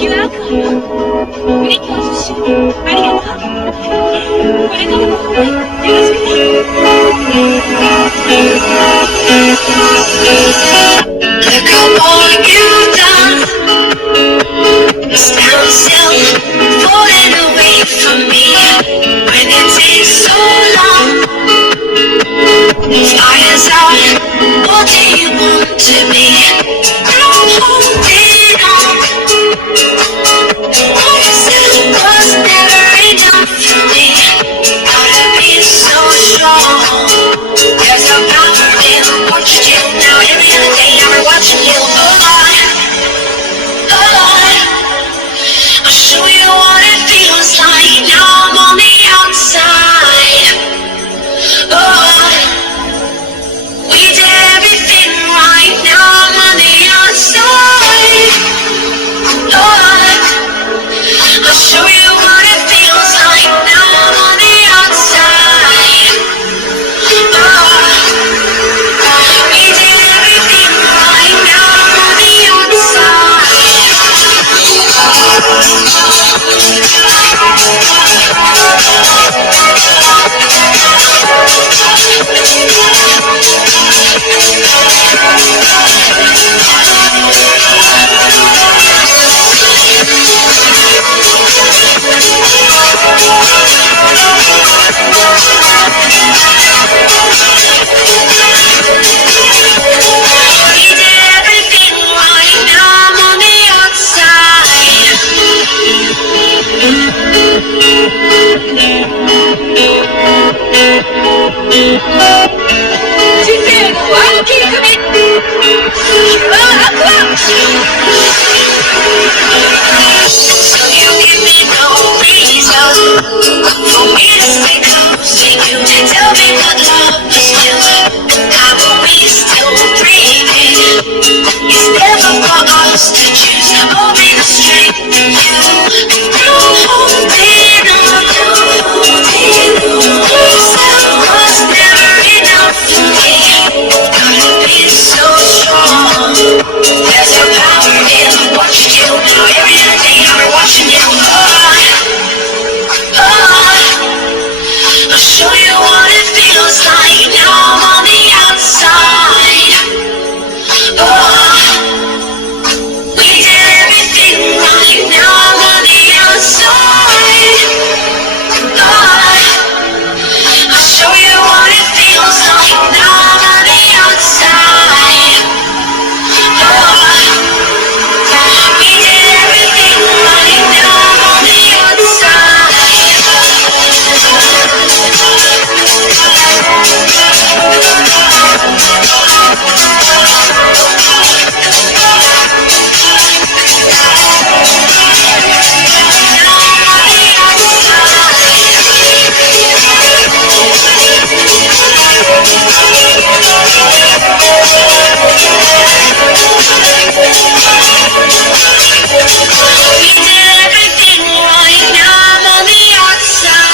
유학하여 우리 교수 씨ありがとう。これからもよろしくね。Look at what you've done. Stand still, falling away from me. When it takes so long, fire's out. What do you want to be? I'm holding on. What you said was never enough for me. Gotta be so strong. There's a power in watching you now. Every other day I'm watching you. I'll show you what it feels like. Now I'm on the outside. Oh, we did everything right. Now I'm on the outside. Oh, I'll show you what it feels like. Now I'm on the outside. Oh, we did everything right. Now I'm on the outside. So you give me no reason for me to stay close to you. Tell me what love is still. How are we still breathing? It's never for us to choose. Only the strength in you. I'm holding on. Yourself was never enough for me. Gotta be so strong. There's a power in watching you now. Every other day I'm watching you. I'll show you what it feels like. Now I'm on the outside. We did everything right. Now I'm on the outside. I'll show you what it feels like. Now I'm on the outside. We did everything right. Now I'm on the outside. We did everything right. Now I'm on the outside.